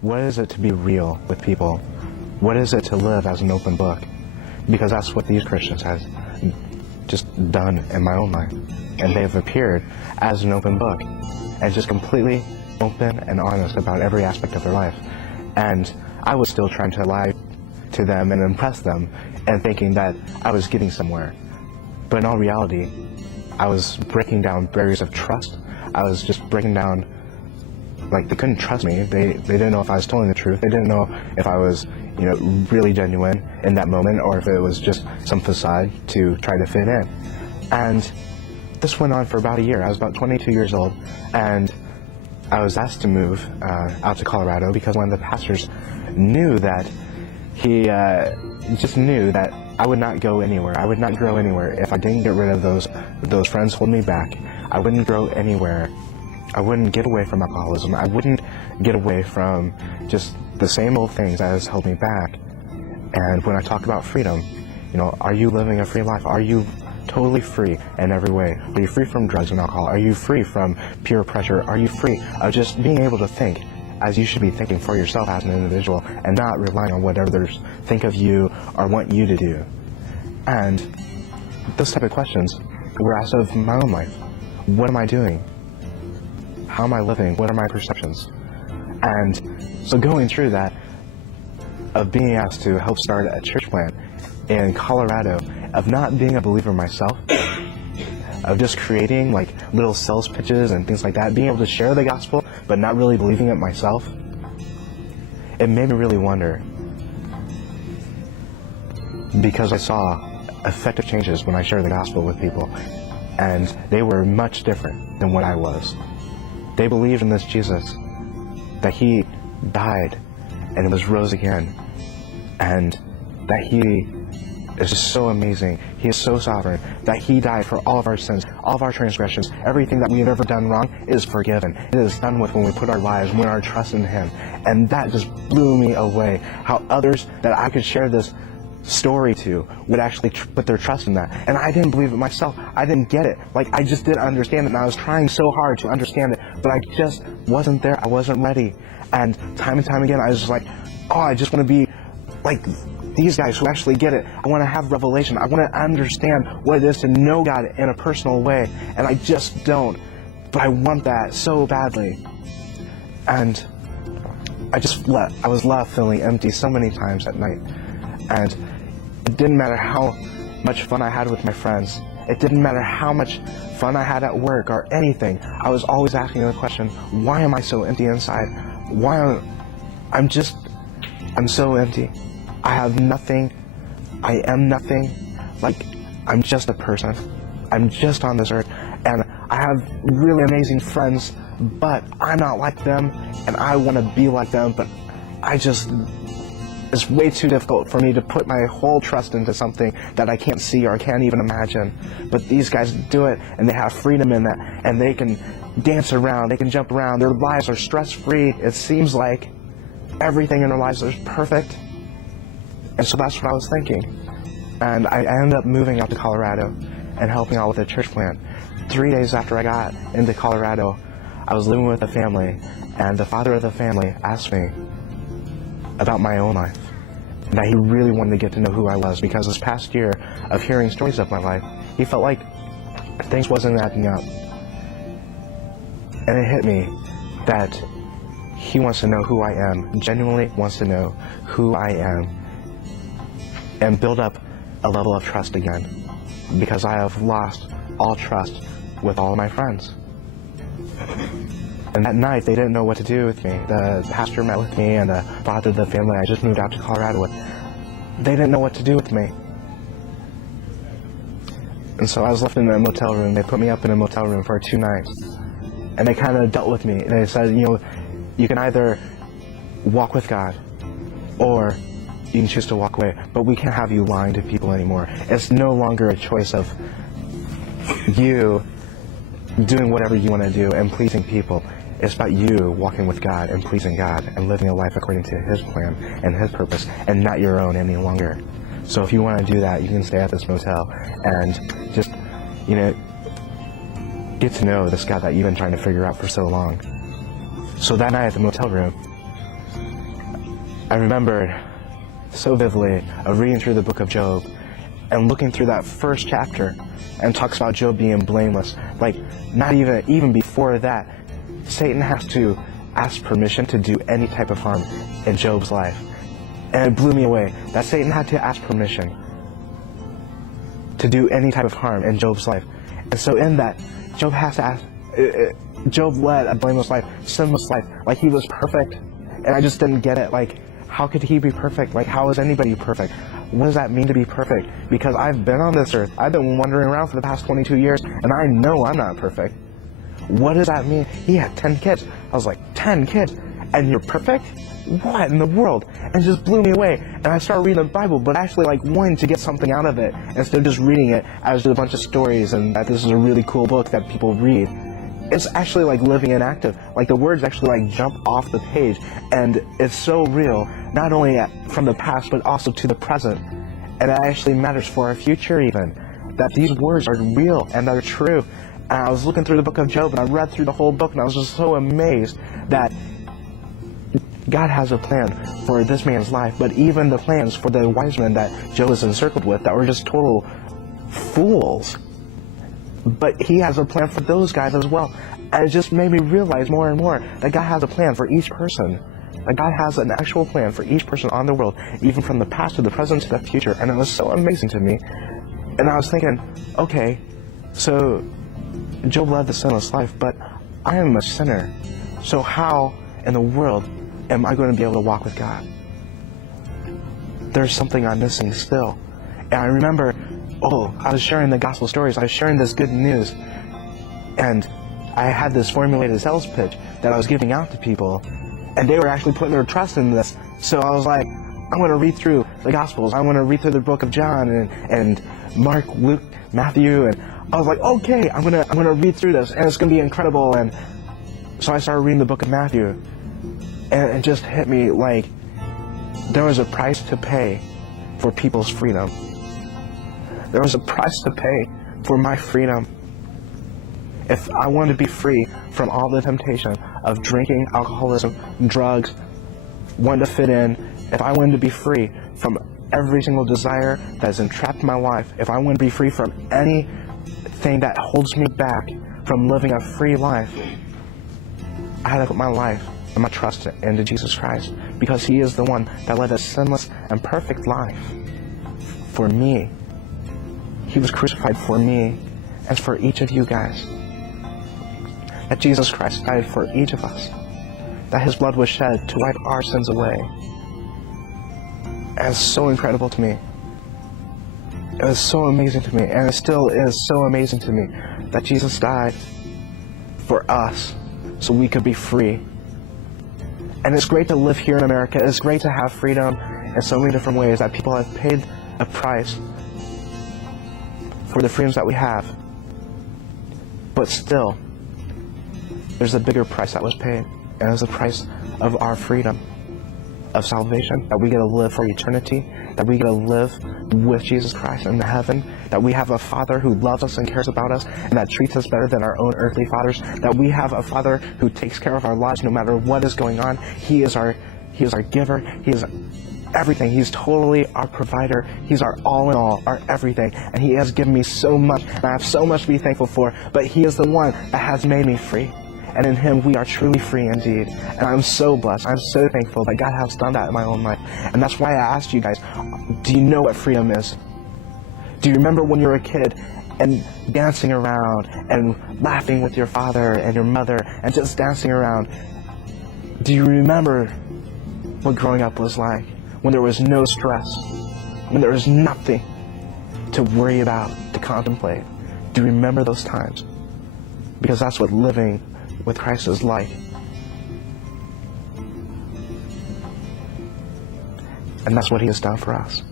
What is it to be real with people? What is it to live as an open book? Because that's what these Christians have just done in my own life. And they've appeared as an open book and just completely open and honest about every aspect of their life. And I was still trying to lie to them and impress them and thinking that I was getting somewhere. But in all reality, I was breaking down barriers of trust. I was just breaking down, like, they couldn't trust me. They didn't know if I was telling the truth. They didn't know if I was, really genuine in that moment, or if it was just some facade to try to fit in. And this went on for about a year. I was about 22 years old, and I was asked to move out to Colorado because one of the pastors knew that he just knew that I would not go anywhere. I would not grow anywhere if I didn't get rid of those friends holding me back. I wouldn't grow anywhere. I wouldn't get away from alcoholism. I wouldn't get away from just the same old things that has held me back. And when I talk about freedom, are you living a free life? Are you totally free in every way? Are you free from drugs and alcohol? Are you free from peer pressure? Are you free of just being able to think as you should be thinking for yourself as an individual and not relying on what others think of you or want you to do? And those type of questions were asked of my own life. What am I doing? How am I living? What are my perceptions? And so going through that, of being asked to help start a church plant in Colorado, of not being a believer myself, of just creating like little sales pitches and things like that, being able to share the gospel but not really believing it myself, it made me really wonder, because I saw effective changes when I shared the gospel with people, and they were much different than what I was. They believed in this Jesus, that he died and was rose again, and that he is just so amazing. He is so sovereign, that he died for all of our sins, all of our transgressions. Everything that we have ever done wrong is forgiven. It is done with when we put our lives, when our trust in him. And that just blew me away, how others that I could share this story to would actually put their trust in that. And I didn't believe it myself. I didn't get it. Like, I just didn't understand it, and I was trying so hard to understand it, but I just wasn't there. I wasn't ready. And time again, I was just like, oh, I just want to be like these guys who actually get it. I want to have revelation. I want to understand what it is to know God in a personal way, and I just don't. But I want that so badly. And I was left feeling empty so many times at night. And it didn't matter how much fun I had with my friends. It didn't matter how much fun I had at work or anything. I was always asking the question, why am I so empty inside? I'm so empty. I have nothing. I am nothing. Like, I'm just a person. I'm just on this earth. And I have really amazing friends, but I'm not like them. And I want to be like them, but it's way too difficult for me to put my whole trust into something that I can't see or can't even imagine. But these guys do it, and they have freedom in that, and they can dance around, they can jump around, their lives are stress-free. It seems like everything in their lives is perfect. And so that's what I was thinking. And I ended up moving out to Colorado and helping out with a church plant. 3 days after I got into Colorado, I was living with a family, and the father of the family asked me about my own life, and that he really wanted to get to know who I was, because this past year of hearing stories of my life, he felt like things wasn't adding up. And it hit me that he wants to know who I am, genuinely wants to know who I am, and build up a level of trust again, because I have lost all trust with all of my friends. And that night, they didn't know what to do with me. The pastor met with me, and the father of the family I just moved out to Colorado with, they didn't know what to do with me. And so I was left in a motel room. They put me up in a motel room for 2 nights. And they kind of dealt with me. And they said, you can either walk with God, or you can choose to walk away. But we can't have you lying to people anymore. It's no longer a choice of you doing whatever you want to do and pleasing people. It's about you walking with God and pleasing God and living a life according to his plan and his purpose, and not your own any longer. So if you want to do that, you can stay at this motel and just, get to know this God that you've been trying to figure out for so long. So that night at the motel room, I remembered so vividly of reading through the book of Job and looking through that first chapter, and talks about Job being blameless. Like, not even before that, Satan has to ask permission to do any type of harm in Job's life. And it blew me away that Satan had to ask permission to do any type of harm in Job's life. And so in that, Job has to ask, Job led a blameless life, sinless life, like he was perfect. And I just didn't get it. Like, how could he be perfect? Like, how is anybody perfect? What does that mean to be perfect? Because I've been on this earth. I've been wandering around for the past 22 years, and I know I'm not perfect. What does that mean? He had 10 kids. I was like, 10 kids? And you're perfect? What in the world? And it just blew me away. And I started reading the Bible, but actually like wanting to get something out of it, instead of just reading it as a bunch of stories and that this is a really cool book that people read. It's actually like living and active. Like the words actually like jump off the page, and it's so real, not only from the past but also to the present. And it actually matters for our future even, that these words are real and they're true. And I was looking through the book of Job, and I read through the whole book, and I was just so amazed that God has a plan for this man's life, but even the plans for the wise men that Job is encircled with that were just total fools. But he has a plan for those guys as well. And it just made me realize more and more that God has a plan for each person. That God has an actual plan for each person on the world, even from the past to the present to the future. And it was so amazing to me. And I was thinking, okay, so Job led the sinless life, but I am a sinner. So how in the world am I going to be able to walk with God? There's something I'm missing still. And I remember, I was sharing the gospel stories. I was sharing this good news. And I had this formulated sales pitch that I was giving out to people. And they were actually putting their trust in this. So I was like, I'm going to read through the Gospels. I'm going to read through the book of John and Mark, Luke, Matthew. And I was like, okay, I'm gonna read through this, and it's going to be incredible. And so I started reading the book of Matthew. And it just hit me like there was a price to pay for people's freedom. There was a price to pay for my freedom. If I wanted to be free from all the temptation of drinking, alcoholism, drugs, wanting to fit in, if I wanted to be free from every single desire that has entrapped my life, if I wanted to be free from anything that holds me back from living a free life, I had to put my life and my trust into Jesus Christ, because He is the one that led a sinless and perfect life for me. He was crucified for me and for each of you guys. That Jesus Christ died for each of us. That His blood was shed to wipe our sins away. And it's so incredible to me. It was so amazing to me, and it still is so amazing to me that Jesus died for us so we could be free. And it's great to live here in America. It's great to have freedom in so many different ways, that people have paid a price for the freedoms that we have. But still, there's a bigger price that was paid, and it's the price of our freedom, of salvation, that we get to live for eternity, that we get to live with Jesus Christ in heaven, that we have a Father who loves us and cares about us, and that treats us better than our own earthly fathers, that we have a Father who takes care of our lives no matter what is going on. He is our giver. He is everything. He's totally our provider. He's our all in all, our everything. And He has given me so much, and I have so much to be thankful for, but He is the one that has made me free. And in Him we are truly free indeed. And I'm so blessed. I'm so thankful that God has done that in my own life. And that's why I asked you guys, do you know what freedom is? Do you remember when you were a kid and dancing around and laughing with your father and your mother and just dancing around? Do you remember what growing up was like? When there was no stress, when there was nothing to worry about, to contemplate. Do you remember those times? Because that's what living with Christ is like. And that's what He has done for us.